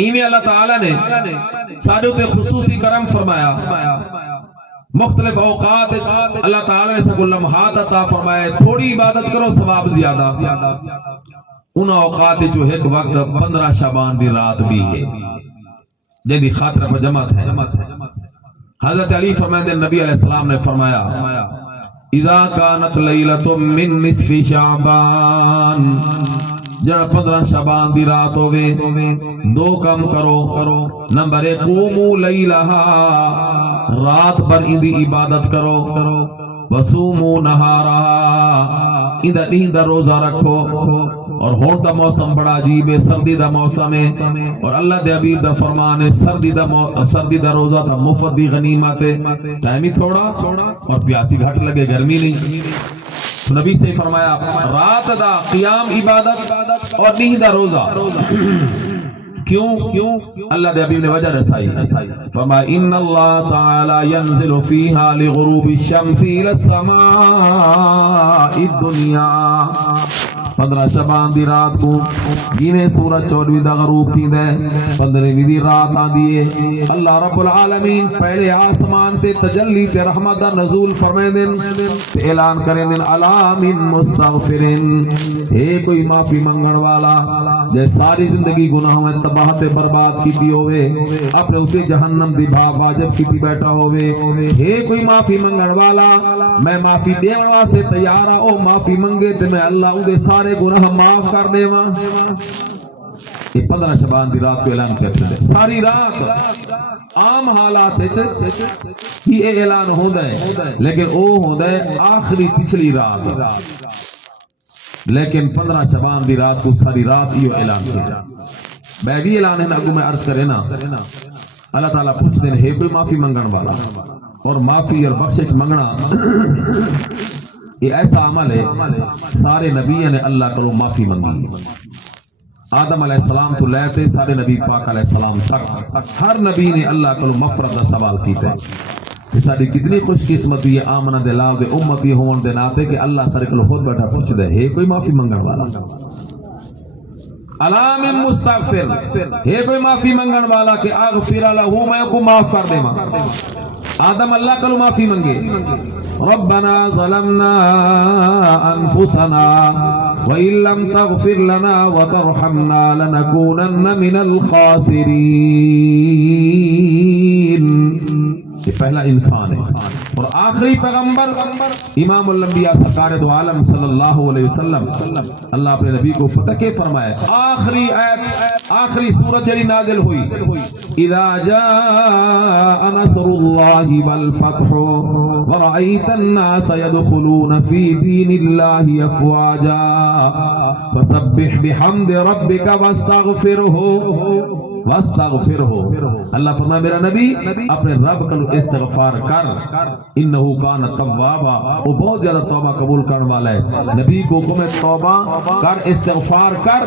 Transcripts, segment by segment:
ایویں اللہ تعالیٰ نے سارے تے خصوصی کرم فرمایا، مختلف اوقات اللہ تعالیٰ نے سکو لمحات عطا فرمائے، تھوڑی عبادت کرو ثواب زیادہ۔ ان اوقات جو ایک وقت 15 شعبان دی رات بھی ہے جن دی خاطر پر جماعت ہے۔ حضرت علی فرمائے نبی علیہ السلام نے فرمایا اذا كانت لیلۃ من نصف شعبان، جڑا 15 شعبان دی رات ہوئے دو کام کرو، نمبر 1 قوموا لیلہا، رات پر اندی عبادت کرو، وصوموا نہارہا، اندہ دین دا روزہ رکھو۔ اور ہون دا موسم بڑا عجیب ہے، سردی دا موسم ہے، اور اللہ دے حبیب دا فرمان ہے سردی دا روزہ دا مفت دی غنیمت ہے، ٹائم ہی تھوڑا اور پیاسی گھٹ لگے، گرمی نہیں۔ نبی سے فرمایا رات دا قیام عبادت اور نیند دا روزہ۔ کیوں؟ اللہ دے حبیب نے وجہ رسائی، فرمایا ان اللہ تعالی ينزل فیہا لغروب الشمس الى السماء الدنیا۔ 15 شعبان دی رات کو جیویں سورج 14 دا غروب تھی دے 15ویں دی رات آندی ہے، اللہ رب العالمین پہلے آسمان تے تجلی تے رحمت دا نزول فرمائے دن تے اعلان کریں دن الا من مستغفرین، ہے کوئی معافی منگن والا جے ساری زندگی گناہوں میں تباہ تے برباد کیتی ہوئے، اپنے اوتے جہنم دی بھا واجب کیتی بیٹھا ہوئے، ہے کوئی معافی منگن والا، میں معافی دیون واسطے تیار ہاں، او معافی منگے تے میں اللہ اودے سارے گناہ معاف کر دے ماں۔ یہ 15 شعبان دی رات کو اعلان کرتے ہیں، ساری رات عام حالات یہ اعلان ہوتا ہے، لیکن وہ ہوتا ہے آخری پچھلی رات، لیکن 15 شعبان دی رات کو ساری رات یہ اعلان کرتے میں بھی اعلان ہے نا، اگو میں عرض کرے نا، اللہ تعالیٰ پوچھتے ہیں ہے کوئی معافی منگن والا، اور معافی اور بخشش منگنا یہ ایسا عمل ہے سارے نبی نے اللہ کو معافی منگی، آدم علیہ السلام تو لیتے سارے نبی پاک علیہ السلام تک ہر نبی نے اللہ کو مغفرت کا سوال کیتا ہے۔ ساری کتنی خوش قسمتی ہے آمنہ دے لاؤ دے امتی ہون دے ناتے کہ اللہ سارے کو خود بیٹھا پوچھ دے ہے کوئی معافی منگن والا، الا من مستغفر، ہے کوئی معافی منگن والا کہ اغفر لہو میں کو معاف کر دے ماں۔ آدم اللہ کو معافی منگے، ربنا ظلمنا انفسنا وان لم تغفر لنا وترحمنا لنكونن من الخاسرین، یہ پہلا انسان ہے، اور آخری پیغمبر امام الانبیاء سرکار دو عالم صلی اللہ علیہ وسلم، اللہ اپنے نبی کو پتہ کہ فرمائے آخری آیت آخری سورت جڑی نازل ہوئی اذا جاء نصر اللہ والفتح ورأیت الناس يدخلون في دین اللہ افواجا فسبح بحمد ربک واستغفرہ۔ اللہ فرمائے میرا نبی اپنے رب کا استغفار کر، انہو کان توابا، وہ بہت زیادہ توبہ قبول کرنے والا ہے۔ نبی کو حکم ہے توبہ کر، استغفار کر،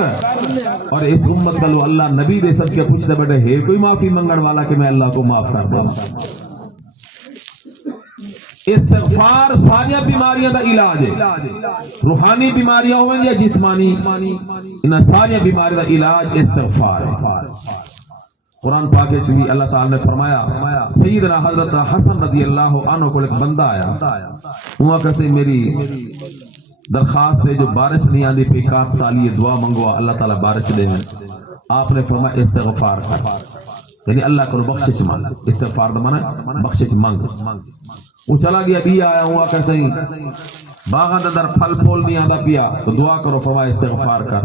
اور اس امت کا لو اللہ نبی دے سب کے پوچھتے بیٹھے ہے کوئی معافی منگن والا کہ میں اللہ کو معاف کر دوں۔ استغفار ساری بیماریاں دا علاج ہے، روحانی بیماریاں ہوئیں یا جسمانی، ان ساری بیماریاں دا علاج استغفار ہے۔ قرآن پاک چلی اللہ تعالی نے فرمایا سیدنا حضرت حسن رضی اللہ عنہ کو ایک بندہ آیا، وہ کہتے میری درخواست ہے جو بارش نہیں آندی پہ 1 سال یہ دعا منگوا اللہ تعالی بارش دے، آپ نے فرمایا استغفار کر، یعنی اللہ کو بخشش مانگ، استغفار دا معنی بخشش مانگ۔ وہ چلا گیا بھی آیا ہوا کیسے ہی باغاں اندر پھل پھول نہیں آتا پیا تو دعا کرو، فرمایا استغفار کر۔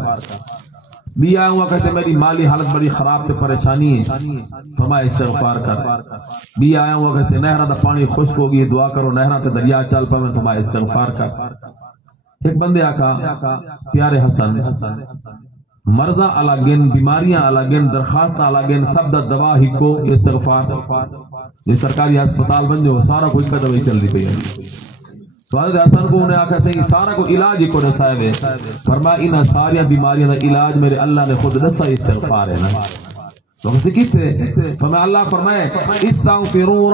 بھی آیا ہوا کیسے میری مالی حالت بڑی خراب تے پریشانی ہے، فرمایا استغفار کر۔ بھی آیا ہوا کیسے نہرہ دا پانی خشک ہو گئی، دعا کرو نہرہ تے دریا چل پاویں، فرمایا استغفار کر۔ ایک بندے آکا پیارے حسن مرضاں الگن، بیماریاں الگن، درخواست الگن، سب دا دوا ہی کو استغفار۔ یہ سرکاری ہسپتال بن جو سارا کوئی کا دوائی چل دی پئی ہے، تو حضرت حسن کو انہیں آکھا صحیح سارا کو علاج ہی کو دسائے ہوئے، فرمایا ان ساری بیماریاں دا علاج میرے اللہ نے خود دسا استغفار ہے نا۔ تو کسی کیتے فرمایا اللہ فرمائے استغفروا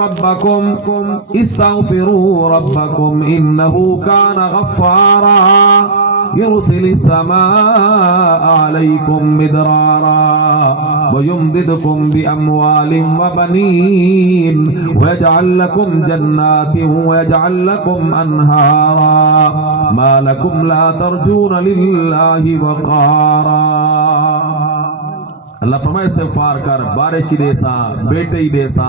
ربکم انہو کان غفارا، يرسل السماء عليكم مدرارا ويمددكم بأموال وبنين ويجعل لكم جنات ويجعل لكم أنهارا ما لكم لا ترجون لله وقارا. اللہ فرمائے استغفار کر، بارش ہی دے سا، بیٹے ہی دے سا،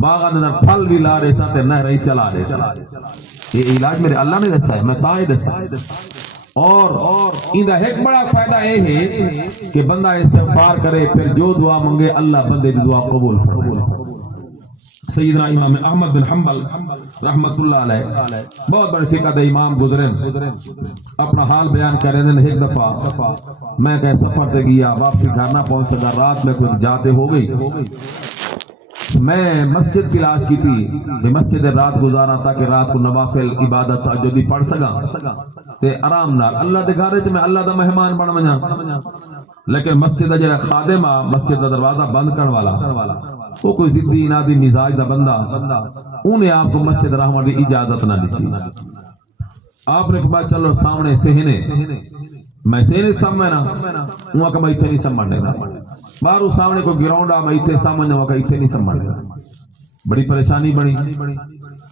باغ اندر پھل بھی لا دے سا تے نہر ہی چلا دے سا. یہ علاج میرے اللہ نے دسا ہے، میں تاں دسا. اور اندہ ایک بڑا فائدہ یہ ہے کہ بندہ استغفار کرے پھر جو دعا منگے اللہ بندے دی دعا قبول فرمائے. سیدنا امام احمد بن حنبل رحمت اللہ علیہ بہت بڑے فقہ دے امام گزرن، اپنا حال بیان کر رہے ہیں. ایک دفعہ میں کہیں سفر تے گیا، واپسی گھر نہ پہنچ سکا، رات میں کوئی جاتے ہو گئی. میں مسجد کی تلاش کی تھی کہ مسجد رات گزارا تاکہ رات کو نوافل عبادت تہجدی پڑھ سکا تے آرام نال اللہ دے گھر وچ میں اللہ دا مہمان بن ونجا. لیکن مسجد دا جڑا خادم آ، مسجد دا دروازہ بند کرن والا، وہ کوئی ضدی انادی مزاج دا بندہ، انہیں آپ کو مسجد رحمت دی اجازت نہ دیتی. آپ نے فرمایا چلو سامنے سہنے، میں سہنے سمجھنا وہاں کہ میں اتنے نہیں سمجھنے گا. باہر سامنے کوئی گراؤنڈ آ، میں اتنے سمجھنا وہاں کہ اتنے نہیں سمجھنے گا. بڑی پریشانی بنی.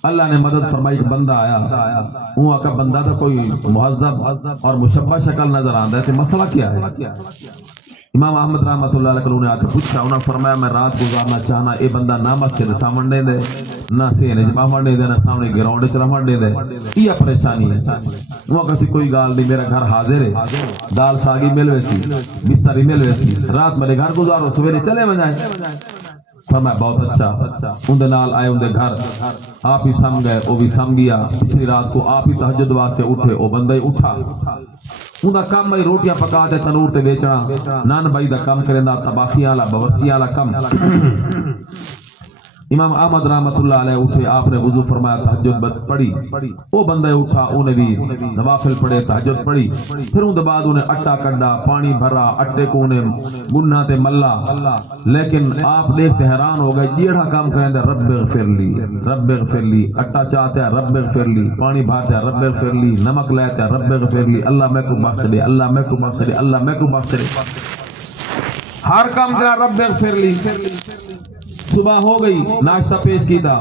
اللہ نے مدد فرمائی، کہ بندہ آیا، وہاں کا بندہ تھا کوئی مہذب اور مشبہ شکل نظر آندا ہے. کہ مسئلہ کیا ہے؟ امام احمد رحمت اللہ علیہ نے آ کے پوچھا. انہوں نے فرمایا میں رات گزارنا چاہنا، اے بندہ نہ مسجد سامنے دے، نہ سینے جمع دے، نہ سامنے گراؤنڈ چ رہن دے. یہ پریشانی ہے. وہ کسی کوئی گال نہیں، میرا گھر حاضر ہے، دال ساگی مل ویسی، بستری مل ویسی، رات میرے گھر گزارو، سویرے چلے وجائیں. فرمایا بہت اچھا. اندے نال آئے، اندے گھر آپ ہی سم گئے، وہ بھی سم گیا. پچھلی رات کو آپ ہی تہجد واسطے اٹھے، وہ بندہ ہی اٹھا. انہاں کام میں روٹیاں پکا تے تنور تے بیچنا، نان بھائی دا کام کریندا، تباخیاں والا باورچیاں والا کام. امام احمد رحمت اللہ علیہ اٹھے، آپ نے وضو فرمایا، تہجد پڑھی. وہ بندہ اٹھا، انہیں بھی نوافل پڑھے، تہجد پڑھی. پھر ان دے بعد انہیں اٹا کڈا، پانی بھرا، اٹے کو انہیں گنہ تے ملا. لیکن آپ دیکھتے حیران ہو گئے، جیڑا کام کریں دے رب اغفر لی، رب اغفر لی. اٹا چاہتے ہیں رب اغفر لی، پانی بھرتے ہیں رب اغفر لی، نمک لیتے ہیں رب اغفر لی، اللہ میں کو بخش دے، اللہ میں کو بخش دے، اللہ میں کو بخش دے. ہر کام کرا رب اغفر لی. صبح ہو گئی، ناشتہ پیش کیتا.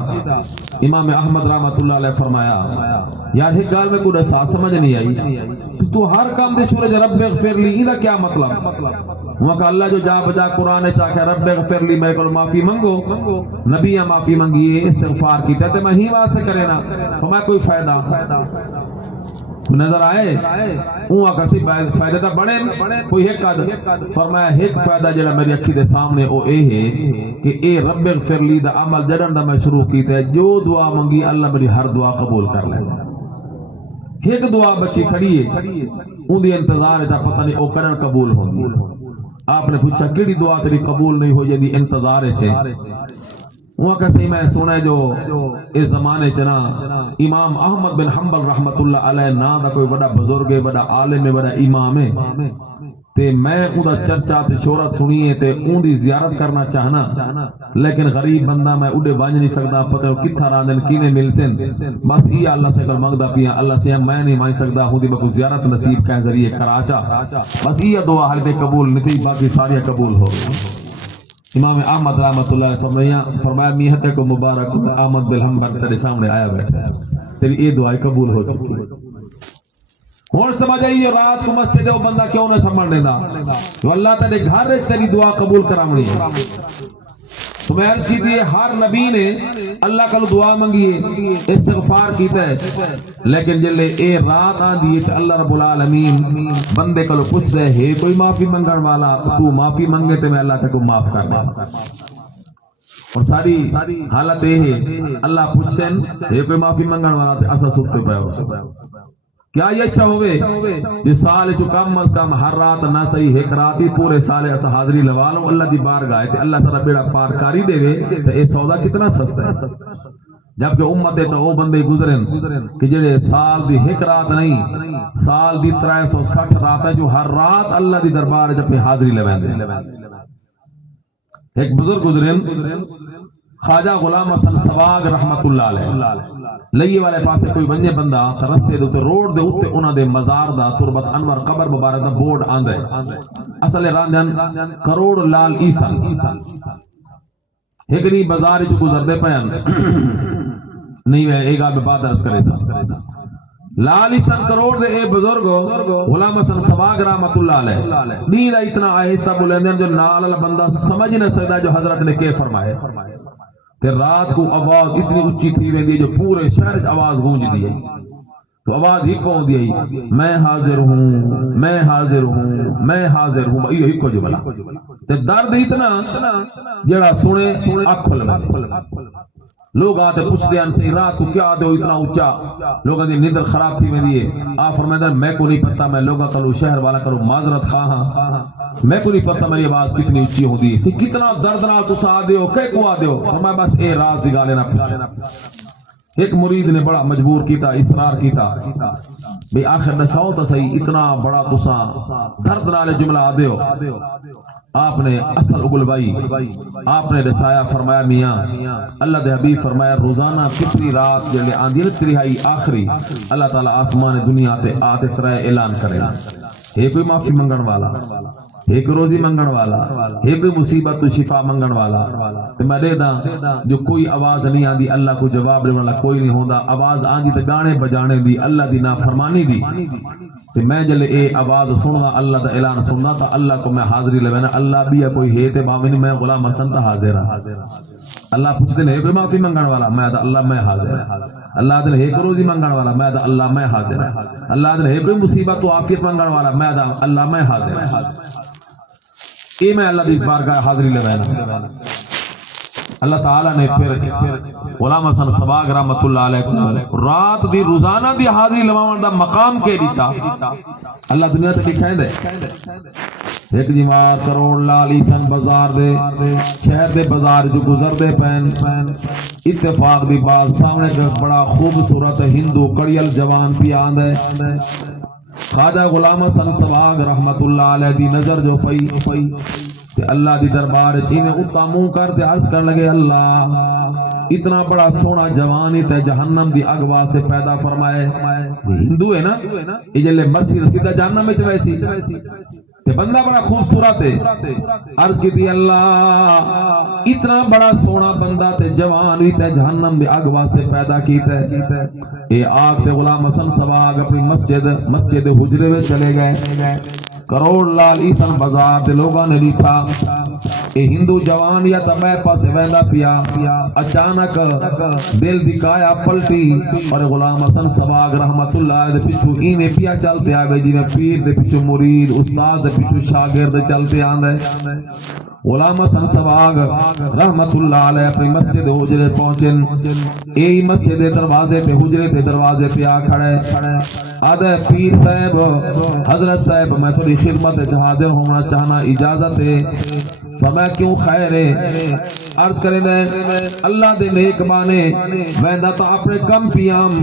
امام احمد رحمت اللہ علیہ فرمایا یار ایک گال میں کوئی احساس سمجھ نہیں آئی، تو ہر کام دے سورج رب اغفر لی، یہ کیا مطلب؟ وہاں کہ اللہ جو جا بجا قرآن چاہے رب اغفر لی، میرے کو معافی منگو. نبی معافی منگیے، استغفار کیتا ہے، تو میں ہی واسطے کرے نا. فرمایا کوئی فائدہ نظر آئے وہاں کسی فائدہ تا بڑے کوئی ایک قد. فرمایا ایک فائدہ جڑا میری اکھی دے سامنے او اے ہے کہ اے رب اغفر لی دا عمل جڑن دا میں شروع کیتا ہے، جو دعا منگی اللہ میری ہر دعا قبول کر لے. ایک دعا بچی کھڑی ہے، ان دی انتظار ہے، تا پتہ نہیں او کرن قبول ہوندی. آپ نے پوچھا کیڑی دعا تیری قبول نہیں ہو جدی انتظار ہے؟ وہاں کسی میں سنا جو اس زمانے چنا امام احمد بن حنبل رحمت اللہ علیہ نا دا کوئی بڑا بزرگ ہے، بڑا عالم ہے، بڑا امام ہے. تے میں اوندا چرچا تے شہرت سنی ہے تے اون دی زیارت کرنا چاہنا، لیکن غریب بندہ میں اڈے بانج نہیں سکتا، پتہ کتھا راندن کینے مل سن. بس یہ اللہ سے کل منگدا پیا، اللہ سے میں نہیں مان سکدا، ہوں دی میں کوئی زیارت نصیب کہہ ذریعے کراچا. بس یہ دعا ہر دے قبول نہیں تھی، باقی ساری قبول ہو گئی. امام احمد رحمت اللہ علیہ فرمایا میہت کو مبارک احمد بن حنبل تیرے سامنے آیا بیٹھا، تیری یہ دعائیں قبول ہو چکی. ہوں سمجھ آئی رات کو مسجد وہ بندہ کیوں نہ سمجھ لینا، جو اللہ تعالی گھر تیری دعا قبول کرامنی. تو میں عرض کی تھی ہر نبی نے اللہ کا دعا منگیے، استغفار کیتا ہے، لیکن جلے اے رات آن دیئے تو اللہ رب العالمین بندے کو پوچھ دے ہے کوئی معافی منگن والا، تو معافی منگے تو میں اللہ کو معاف کرنا. اور ساری حالت یہ ہے اللہ پوچھن ہے کوئی معافی منگن والا تو اسا سکتے پہ ہو. کیا یہ اچھا ہوئے جو سال جو کم از کم ہر رات نہ صحیح ایک راتی پورے سالے اسا حاضری لوا لوں اللہ دی بارگاہ تے اللہ سارا بیڑا پار کاری دے وے تے اے سودا کتنا سستا ہے. جبکہ امت تو وہ بندے گزرن کہ جڑے سال دی ایک رات نہیں، سال دی 360 رات ہے جو ہر رات اللہ دی دربار جب حاضری لویندے. ایک بزرگ گزرن خواجہ غلام حسن سواگ رحمت اللہ علیہ، لئی والے پاسے کوئی ونجے بندہ تے رستے دے اوتے روڈ دے اوتے انہاں دے مزار دا تربت انور قبر مبارک دا بورڈ آندا ہے اصل راندن کروڑ لال عیسیٰ ایک نہیں بازار وچ گزردے پئے نہیں میں ایک آپ بات عرض کرے سا لال حسن کروڑ دے اے بزرگو غلام حسن سواگ رحمت اللہ علیہ نیلا اتنا آہستہ بلندن جو نال اللہ بندہ سمجھ نہ سکتا جو حضرت نے کیا فرمائے تے رات کو آواز اتنی اچھی تھی ویندی جو پورے شہر آواز گونج دی ہے تو آواز ہی کون دی ہے میں حاضر ہوں میں حاضر ہوں میں حاضر ہوں یہ ہی کو جو بلا تے درد اتنا جڑا سنے اکھ کھل میں لوگ آتے پوچھتے ہیں سے رات کو کیا دو اتنا اونچا لوگوں دی نیندر خراب تھی میں دیئے آپ فرمائے میں کو نہیں پتہ میں لوگوں کروں شہر والا کروں معذرت خواہاں میں کو نہیں پتہ میری آواز کتنی اونچی ہو دی سی کتنا دردناک تو سا دیو کہے کو آ دیو فرمائے بس اے راز دی گالے نہ پوچھے ایک مرید نے بڑا مجبور کیتا اصرار کیتا بھئی آخر نساؤ تا صحیح اتنا بڑا تسا درد نالے جملہ آ دیو آپ نے اصل اگل بائی آپ نے رسایا فرمایا میاں اللہ دے حبیب فرمایا روزانہ پچھلی رات جلے آندھی ترہائی آخری اللہ تعالیٰ آسمان دنیا تے آتے ترہ اعلان کرے ہے کوئی معافی منگن والا ایک روزی منگن والا ایک کوئی مصیبت تو شفا منگن والا تو میں دے دا جو کوئی آواز نہیں آندی اللہ کو جواب دے والا کوئی نہیں ہوندا آواز آندی تے گانے بجانے دی اللہ دی نافرمانی دی تو میں جلے اے آواز سننا اللہ دا اعلان سننا تا اللہ کو میں حاضری لے اللہ بھی ہے کوئی ہے تے باوی نہیں میں غلام حسن تا حاضر ہاں اللہ پوچھتے ہیں کوئی معافی منگن والا میں دا اللہ میں حاضر ہے اللہ دل ہے کوئی روزی منگن والا میں دا اللہ میں حاضر ہے اللہ دل ہے کوئی مصیبت و عافیت منگن والا میں دا اللہ میں حاضر ہے اے میں اللہ دی بارگاہ حاضری لے رہنا اللہ تعالیٰ نے پھر غلام حسن سواگ رحمت اللہ علیہ رات دی روزانہ دی حاضری لواؤں دا مقام کے دیتا اللہ دنیا تے لکھائیں دے ایک جمار کروڑ لالی سن بازار دے شہر دے بازار جو گزر دے پین اتفاق دی بات سامنے کا بڑا خوبصورت ہندو کڑیل جوان پی آندے خواجہ غلام حسن سواگ رحمت اللہ علیہ دی نظر جو پئی کہ اللہ دی دربار انہیں اتا منہ کرتے عرض کر لگے اللہ اتنا بڑا سونا جوانی تے جہنم دی اگوا سے پیدا فرمائے ہندو ہے نا یہ جلے مرسی رسیدہ جہنم میں چویسی تے بندہ بڑا خوبصورت ہے عرض کی تھی اللہ اتنا بڑا سونا بندہ تے جوان بھی تے جہنم دی اگوا سے پیدا کیتے اے آگ تے غلام حسن سواگ اپنی مسجد حجرے میں چلے گئے کروڑ لال عیسن بازار دے لوگاں نے لیٹھا اے ہندو جوان یا تبے پاسے ویندا پیا اچانک دل دی کایا پلٹی اور غلام حسن سواگ رحمت اللہ علیہ دے پیچھے ایویں پیا چلتے آوے جویں پیر دے پیچھے مرید استاد دے پیچھے شاگرد چلتے آندے غلام حسن سواگ رحمت اللہ علیہ اپنی مسجد حجرے پہنچن ای مسجد دروازے پہ حجرے پہ دروازے پہ آ کھڑے آدھے پیر صاحب حضرت صاحب میں تھوڑی خدمت حاضر ہونا چاہنا اجازت ہے فرمایا کیوں خیر ہے عرض کریں دے اللہ دے نیک بانے ویندا تو اپنے کم پیام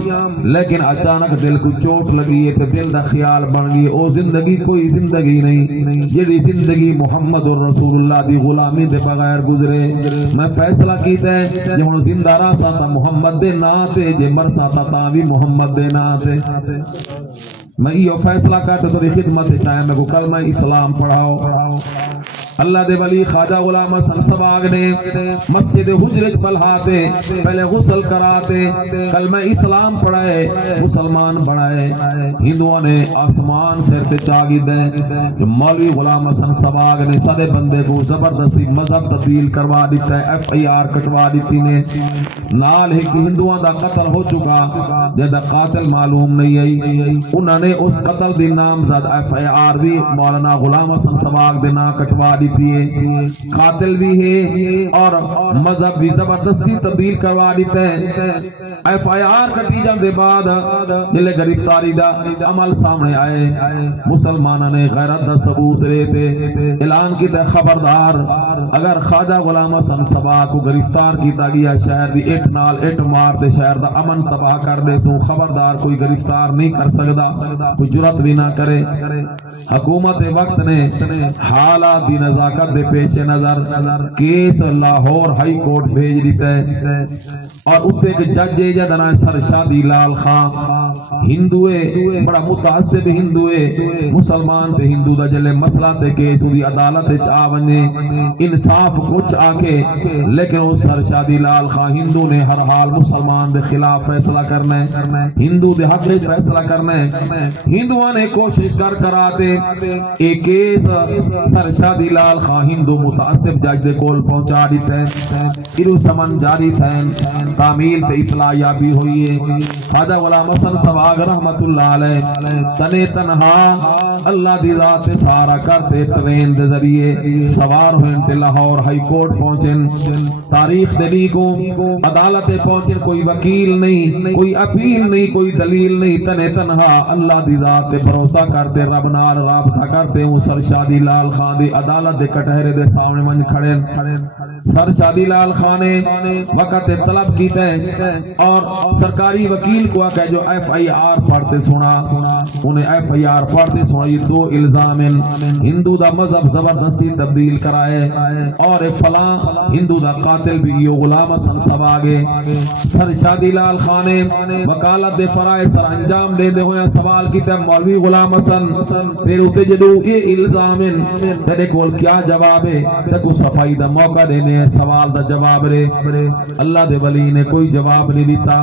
لیکن اچانک دل کو چوٹ لگی ہے تے دل دا خیال بن گئی او زندگی کوئی زندگی نہیں جڑی زندگی محمد رسول اللہ دی غلامی دے بغیر گزرے میں فیصلہ کیتا ہے جے ہن زندہ رہا تا محمد دے نام تے جے مر سا تا بھی محمد دے نام تے میں یہ فیصلہ کرتے تو خدمت چاہے میں کو کلمہ اسلام پڑھاؤ اللہ دے ولی خواجہ غلام حسن سواگ نے مسجد حجرت بلہاتے پہلے غسل کراتے کلمہ اسلام پڑھائے مسلمان بنائے ہندوؤں نے آسمان سر تے چاگی دے جو مولوی غلام حسن سواگ نے سارے بندے کو زبردستی مذہب تبدیل کروا دیتا ہے FIR کٹوا دیتی نے نال ہی ہندوؤں دا قتل ہو چکا جدا قاتل معلوم نہیں آئی انہوں نے اس قتل دی نام زد FIR بھی مولانا غلام حسن سواگ دے نا کٹوا دی قاتل بھی ہے اور مذہب بھی زبردستی تبدیل کروا دیتے ہیں FIR کٹی جان دے بعد جلے گرفتاری دا عمل سامنے آئے مسلمانہ نے غیرت دا ثبوت رہتے اعلان کی تے خبردار اگر خواجہ غلام حسن سواگ کو گرفتار کیتا گیا شہر دی اٹ نال اٹ مار دے شہر دا امن تباہ کر دے سو خبردار کوئی گرفتار نہیں کر سکدا کوئی جرات بھی نہ کرے حکومت وقت نے حالات دی نظر نزاکت دے پیش نظر کیس لاہور ہائی کورٹ بھیج دیتا ہے اور اتنے ایک جج ہے جدنا سرشادی لال خان ہندوے بڑا متعصب ہندوے مسلمان تے ہندو دا جلے مسئلہ تے کیس دی عدالت چاونے انصاف کچھ آکے لیکن اس سرشادی لال خان ہندو نے ہر حال مسلمان دے خلاف فیصلہ کرنا ہے ہندو دے حق میں فیصلہ کرنا ہے ہندوان نے کوشش کراتے ایک کیس سرشادی لال خان ہندو متعصب جج دے کول پہنچا دیتے ہیں ارو سمن جاری تھے تعمیل تے اطلاع یابی ہوئی ہے خواجہ غلام حسن سواگ رحمت اللہ علیہ تنے تنہا اللہ دی ذات سارا کرتے ٹرین دے ذریعے سوار ہوئیں تے لاہور ہائی کورٹ پہنچن تاریخ دلی کو عدالت پہنچن کوئی وکیل نہیں کوئی اپیل نہیں کوئی دلیل نہیں تنے تنہا اللہ دی ذات بھروسہ کرتے رب نال رابطہ کرتے ہوں سرشادی لال خان دی عدالت دے کٹہرے دے سامنے من کھڑے سرشادی لال خان نے وقت طلب کیتا ہے اور سرکاری وکیل کو کہ جو ایف آئی آر پڑھتے سنا انہیں ایف آئی آر پڑھتے سنا یہ دو الزام ہندو دا مذہب زبردستی تبدیل کرائے اور فلاں ہندو دا قاتل بھی یہ غلام حسن سواگے سرشادی لال خان نے وکالت دے فرائض سر انجام دے دے ہوئے سوال کیتا مولوی غلام حسن پھر اتے جدو یہ الزام تیرے کول کیا جواب ہے تکو صفائی دا موقع دینے سوال دا جواب رے اللہ دے ولی نے کوئی جواب نہیں دیتا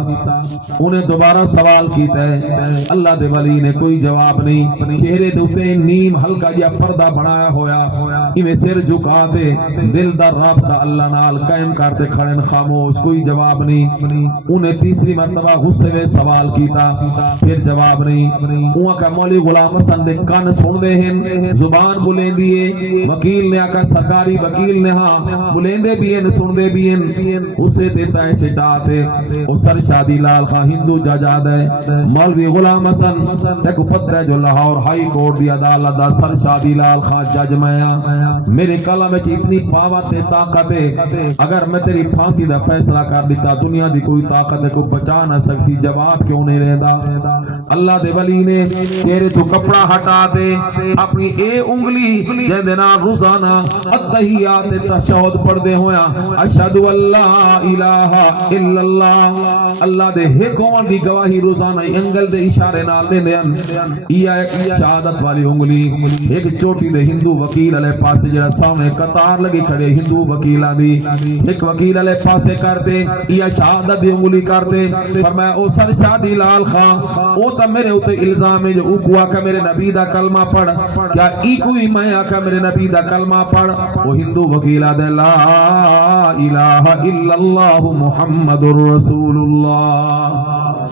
انہیں دوبارہ سوال کیتا ہے اللہ دے ولی نے کوئی جواب نہیں چہرے دوتے نیم ہلکا جا پردہ بنایا ہویا میں سر جھکاتے دل دا رابطہ اللہ نال قائم کرتے کھڑن خاموش کوئی جواب نہیں انہیں تیسری مرتبہ غصے میں سوال کیتا پھر جواب نہیں انہاں کا مولوی غلام حسن دے کان سن دے ہیں زبان بلین دیئے وکیل نے آکا سرکاری وکیل نے ہاں بلین دے بھی ہیں سن دے بھی ہیں اسے دیتا ہے سے چاہتے اس سرشادی لال خان ہندو ججاد ہے مولوی غلام حسن تیکو پتہ ہے جو لاہور ہائی کورٹ دی عدالت دا سرشادی لال خان جج میں میرے کلام میں اتنی پاوت طاقت ہے اگر میں تیری پھانسی دا فیصلہ کر دیتا دنیا دی کوئی طاقت ہے کوئی بچا نہ سکسی جواب کیوں نہیں رہدا اللہ دے ولی نے تیرے تو کپڑا ہٹا دے اپنی اے انگلی جے دینا روزانہ التحیات تشہد پڑھ دے ہویا اشہد اللہ الہ الا اللہ اللہ دے حکوان دی گواہی روزانہ انگل دے اشارے نال دے دین ایک شہادت والی انگلی ایک چوٹی دے ہندو وکیل علیہ پاسے جڑا سامنے قطار لگی کھڑے ہندو وکیلہ دی ایک وکیل علیہ پاسے کرتے یا شہادت دی انگلی کرتے فرمایا او سرشادی لال خان او تا میرے اوتے الزام ہے جو او کو آکا میرے نبی دا کلمہ پڑھ کیا ای کوئی میں آکا میرے نبی دا کلمہ پڑھ وہ ہندو وکیلہ دے لا الہ الا اللہ محمد رسول اللہ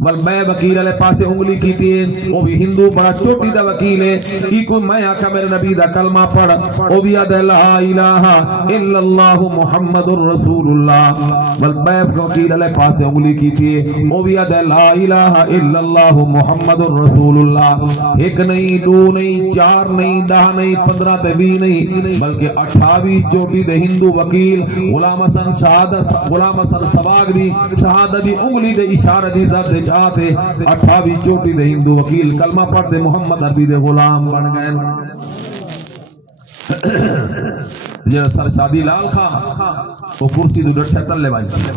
بل میں وکیل علیہ پاسے انگلی کی تھی وہ بھی ہندو بڑا چوٹی دا وکیل ہے کی کوئی میں آکا میرے نبی دا کلمہ پڑھ وہ بھی آدھے لا الہ الا اللہ محمد رسول اللہ بل میں وکیل علیہ پاسے انگلی کی تھی وہ بھی آدھے لا الہ الا اللہ محمد رسول اللہ ایک نہیں دو نہیں چار نہیں 10 نہیں 15 تے 20 نہیں بلکہ 28 چوٹی دے ہندو وکیل غلام حسن شہادت غلام حسن سواگ دی شہادت دی انگلی دے اشارہ دی ذات دے چاہتے 28 چوٹی دے ہندو وکیل کلمہ پڑھتے محمد عربی دے غلام بن گئے جیسا سرشادی لال خان وہ کرسی دو ڈٹھے تلے بانچی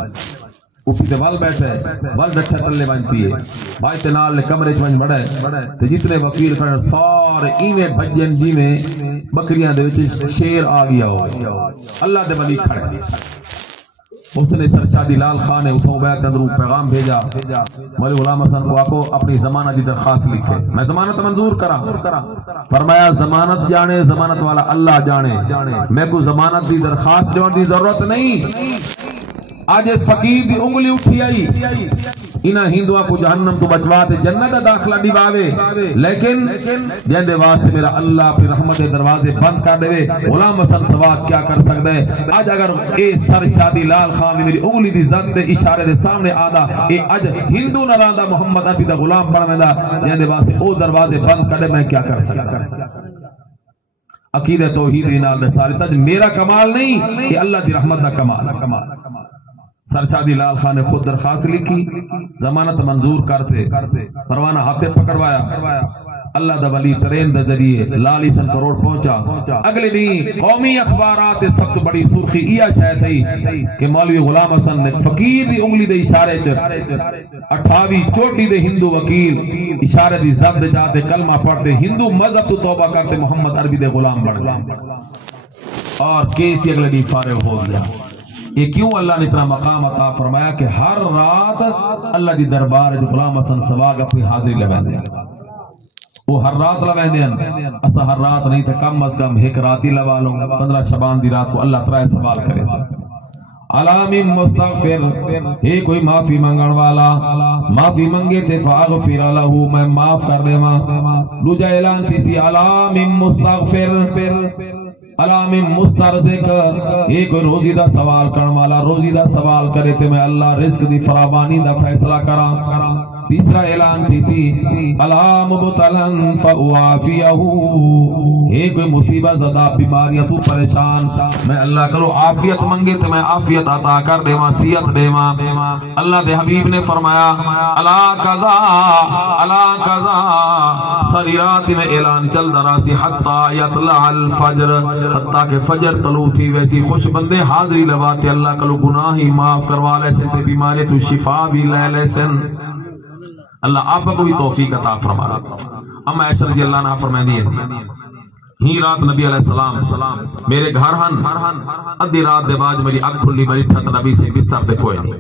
اوپی تے وال بیٹھے وال ڈٹھے تلے بانچی ہے بھائی تے نال لے کمرے چوانج بڑھے تے جتنے وکیل کھڑے سارے ایویں بھجن جی میں بکریاں دے وچ شیر آ گیا ہو اللہ دے ولی کھڑے اس نے سرشادی لال خان نے اتھوں بیعت اندروں پیغام بھیجا مولوی غلام حسن کو آکو اپنی ضمانت دی درخواست لکھے میں ضمانت منظور کرا فرمایا ضمانت جانے ضمانت والا اللہ جانے میں کو ضمانت دی درخواست دینے دی ضرورت نہیں آج اس فقیر دی انگلی اٹھی آئی انہاں ہندوਆਂ کو جہنم تو بچواتے جنت داخلہ دیواوے لیکن جہندے واسطے میرا اللہ اپنی رحمت دروازے بند کر دے غلام حسن سواگ کیا کر سکتا ہے آج اگر اے سرشادی لال خان میری انگلی دی ذات دے اشارے دے سامنے آدھا اے اج ہندو نراندہ محمد عربی دا غلام بن ویندا جہندے واسطے او دروازے بند کر دے میں کیا کر سکتا عقیدہ توحید نال دے سارے تج میرا کمال نہیں کہ اللہ دی رحمت دا کمال سرشادی لال خان نے خود درخواست لکھی ضمانت منظور کرتے پروانہ ہاتھے پکڑوایا اللہ دا ولی ٹرین دا ذریعے لالی سن کروڑ پہنچا. اگلے دن قومی اخبارات سب تو بڑی سرخی یہ شاید تھی کہ مولوی غلام حسن نے فقیر دی انگلی دے اشارے چ 28 چوٹی دے ہندو وکیل اشارے دی زد جاتے کلمہ پڑھتے ہندو مذہب تو توبہ کرتے محمد عربی دے غلام بن گئے اور کیس اگلے دن فارغ ہو گیا. یہ کیوں اللہ نے اتنا مقام عطا فرمایا کہ ہر رات اللہ دی دربار جو غلام حسن سواگ اپنی حاضری لگاندے وہ ہر رات لگاندے ہیں. اسا ہر رات نہیں تھا کم از کم ایک رات ہی لگا لوں 15 شعبان دی رات کو اللہ تعالی سوال کرے سا. علام مستغفر ہے کوئی معافی مانگن والا معافی منگے تے فاغفر لہ میں معاف کر دے ماں. دوجا اعلان تھی سی علام مستغفر علام مسترزق یہ کوئی روزی دا سوال کرن والا روزی دا سوال کرے تے میں اللہ رزق دی فراوانی دا فیصلہ کراں. تیسرا اعلان تھی سی علام مبتلن فعافیہ یہ کوئی مصیبت زدہ بیماریاں تو پریشان میں اللہ کرو عافیت منگے تو میں عافیت عطا کر دے ماں سیت دے ماں. اللہ دے حبیب نے فرمایا اللہ قضا ساری رات میں اعلان چل درا سی حتی یطلع الفجر حتی کہ فجر طلوع تھی ویسی خوش بندے حاضری لواتے اللہ کرو گناہی معاف کروا لے سن تے بیماری تو شفا بھی لے لے سن. اللہ آپ کو بھی توفیق عطا فرما. اما عائشہ رضی اللہ عنہا فرمائیں ہی رات نبی علیہ السلام میرے گھر ہن ادھی رات دے بعد میری اکھ کھلی میری ٹھت نبی سے بستر تے کوئی نہیں.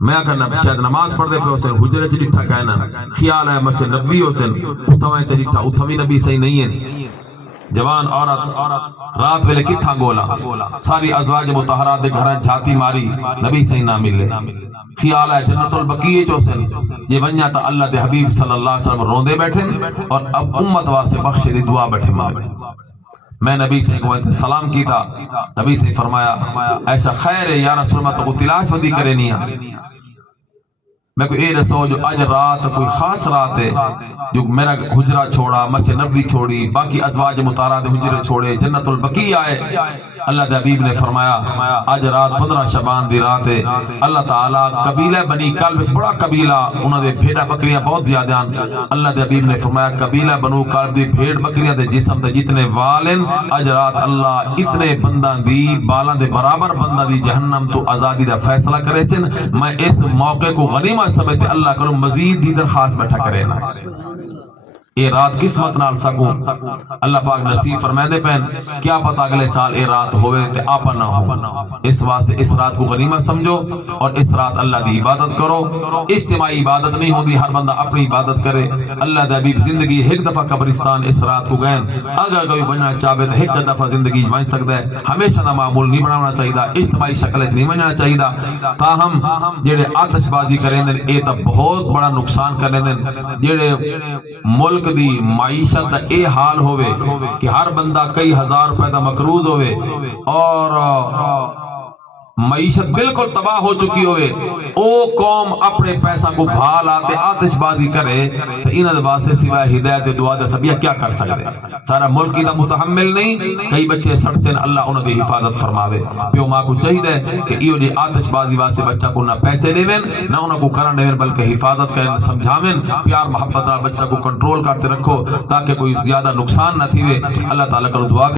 میں کہنا شاید نماز پڑھ دے پہ حسین حجرے چ ڈٹھا کہنا خیال ہے مچ نبی حسین اتھویں تے ڈٹھا اتھویں نبی صحیح نہیں ہے. جوان عورت رات ویلے کتھا گولا ساری ازواج مطہرات دے گھراں جھاتی ماری نبی صحیح نہ ملے. خیال ہے جنت البقیع چوسن یہ ونجا تا اللہ دے حبیب صلی اللہ علیہ وسلم روندے بیٹھے اور اب امت واسے بخش دی دعا بیٹھے مانگے. میں نبی سے سلام کیتا نبی سے فرمایا ایسا خیر ہے یا رسول اللہ تو تلاش ودی کرے نہیں میں کوئی اے رسو جو آج رات کوئی خاص رات ہے جو میرا حجرہ چھوڑا مسجد نبوی چھوڑی باقی ازواج مطہرات حجرے چھوڑے جنت البقیع آئے. اللہ دے حبیب نے فرمایا آج رات 15 شعبان دی رات ہے. اللہ تعالیٰ قبیلہ بنی کلب بڑا قبیلہ انہوں نے بھیڑا بکریاں بہت زیادہ ہیں. اللہ دے حبیب نے فرمایا قبیلہ بنو کلب دی بھیڑ بکریاں دے جسم دے جتنے والن آج رات اللہ اتنے بندہ دی بالاں دے برابر بندہ دی جہنم تو آزادی دا فیصلہ کرے سن. میں اس موقع کو غنیمت سمجھتے اللہ کرو مزید دی درخواست بیٹھا کرے نا اے رات قسمت نال سکوں اللہ پاک نصیب فرمائے پہن کیا پتہ اگلے سال اے رات ہوئے تے آپا نہ ہو. اس واسطے اس رات کو غنیمت سمجھو اور اس رات اللہ دی عبادت کرو. اجتماعی عبادت نہیں ہوندی ہر بندہ اپنی عبادت کرے. اللہ دے حبیب زندگی ایک دفعہ قبرستان اس رات کو گئے اگر کوئی بننا چاہے تو ایک دفعہ زندگی بن سکتا ہے. ہمیشہ نہ معمول نہیں بنانا چاہیے اجتماعی شکل نہیں بننا چاہیے. تاہم جڑے آتش بازی کریں اے تا بہت بڑا نقصان کریں جڑے ملک دی معیشت دا اے حال ہوئے کہ ہر بندہ کئی ہزار روپے دا مقروض ہوئے اور معیشت بالکل تباہ ہو چکی ہوئے او قوم اپنے پیسہ کو بھال آتے آتش بازی کرے تو انہاں دے واسطے سوائے ہدایت دعا دا سبیہ کیا کر سکتے. سارا ملک دا متحمل نہیں کئی بچے سڑتے اللہ انہوں دی حفاظت فرماوے. پیو ماں کو چاہیے کہ ایو دی آتش بازی واسطے بچہ کو نہ پیسے دیویں نہ انہوں کو کرن دیویں بلکہ حفاظت کریں سمجھاویں پیار محبت نال بچہ کو کنٹرول کرتے رکھو تاکہ کوئی زیادہ نقصان نہ تھیوے. اللہ تعالیٰ کو دعا